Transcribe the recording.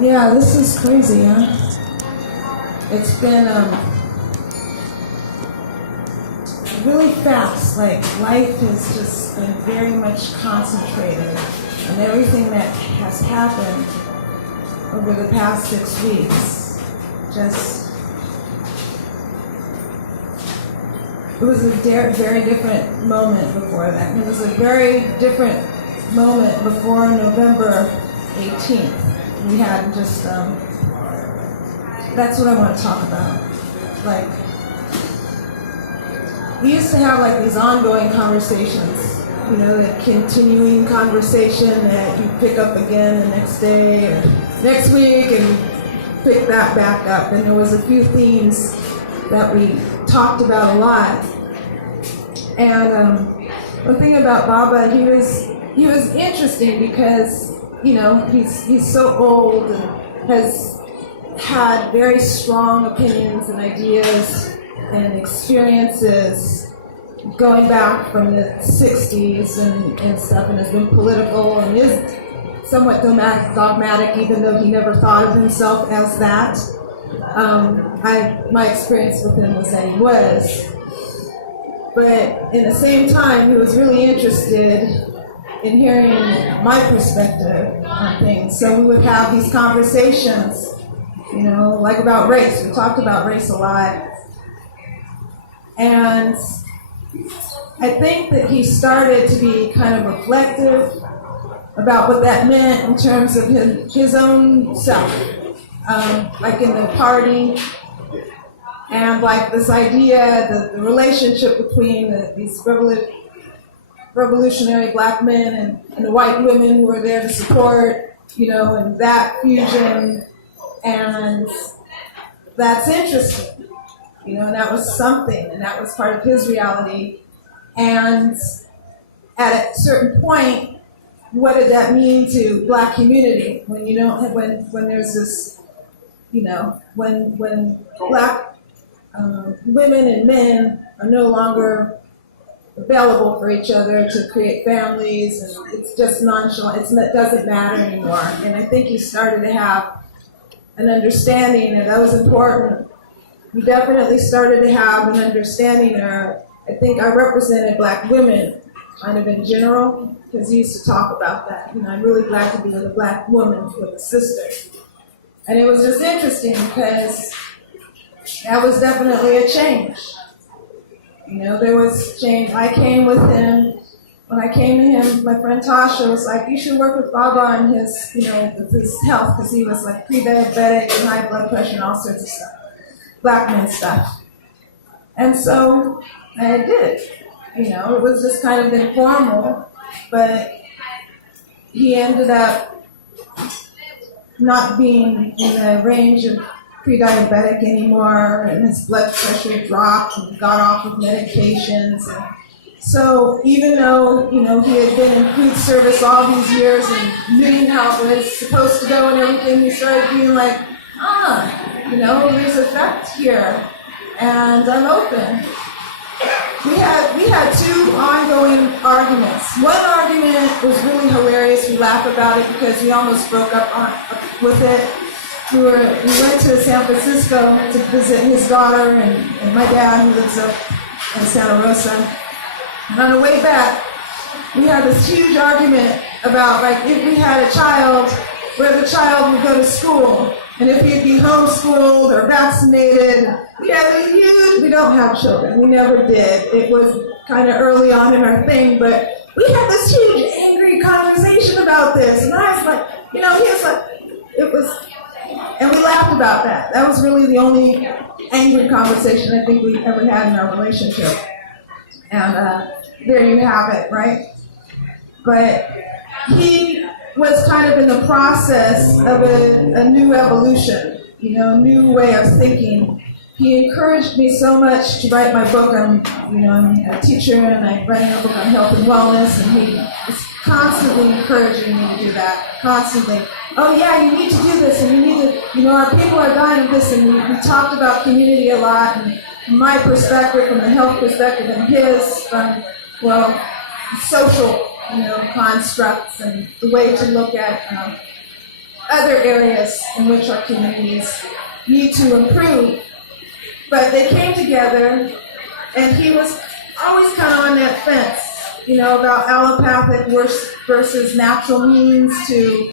Yeah, this is crazy, huh? It's been really fast. Like, life has just been very much concentrated on everything that has happened over the past 6 weeks. It was a very different moment before that. And it was a very different moment before November 18th. We had just, that's what I want to talk about. Like, we used to have like these ongoing conversations, you know, the continuing conversation that you pick up again the next day or next week and pick that back up. And there was a few themes that we talked about a lot. And one thing about Baba, he was interesting because, you know, he's so old and has had very strong opinions and ideas and experiences going back from the 60s and stuff, and has been political and is somewhat dogmatic, even though he never thought of himself as that. My experience with him was that he was. But in the same time, he was really interested in hearing my perspective on things. So we would have these conversations, you know, like about race. We talked about race a lot. And I think that he started to be kind of reflective about what that meant in terms of his own self, like in the party, and like this idea, the relationship between these revolutionary black men and the white women who were there to support, you know, and that fusion, and that's interesting, you know, and that was something, and that was part of his reality. And at a certain point, what did that mean to black community when you don't have, when there's this, you know, when black women and men are no longer available for each other to create families, and it's just nonchalant. It doesn't matter anymore. And I think he started to have an understanding that was important. We definitely started to have an understanding, or I think I represented black women kind of in general, because he used to talk about that. You know, I'm really glad to be with a black woman, with a sister. And it was just interesting because that was definitely a change. You know, there was change. I came with him. When I came to him, my friend Tasha was like, you should work with Baba on his, you know, with his health, because he was like pre-diabetic and high blood pressure and all sorts of stuff. Black men stuff. And so I did. You know, it was just kind of informal, but he ended up not being in the range of pre-diabetic anymore, and his blood pressure dropped and got off of medications. And so even though, you know, he had been in food service all these years and knew how it was supposed to go and everything, he started being like, you know, there's a fact here, and I'm open. We had two ongoing arguments. One argument was really hilarious. We laugh about it because we almost broke up with it. We went to San Francisco to visit his daughter and my dad, who lives up in Santa Rosa. And on the way back, we had this huge argument about, like, if we had a child, where the child would go to school, and if he'd be homeschooled or vaccinated. We don't have children. We never did. It was kind of early on in our thing, but we had this huge angry conversation about this. And I was like, you know, he was like, and we laughed about that. That was really the only angry conversation I think we ever had in our relationship. And there you have it, right? But he was kind of in the process of a new evolution, you know, a new way of thinking. He encouraged me so much to write my book. I'm a teacher, and I'm writing a book on health and wellness, and he was constantly encouraging me to do that, constantly. Oh yeah, you need to do this, and you need to, you know, our people are dying of this, and we talked about community a lot, and from my perspective, from the health perspective, and his, from, well, social, you know, constructs and the way to look at other areas in which our communities need to improve. But they came together, and he was always kind of on that fence, about allopathic versus natural means to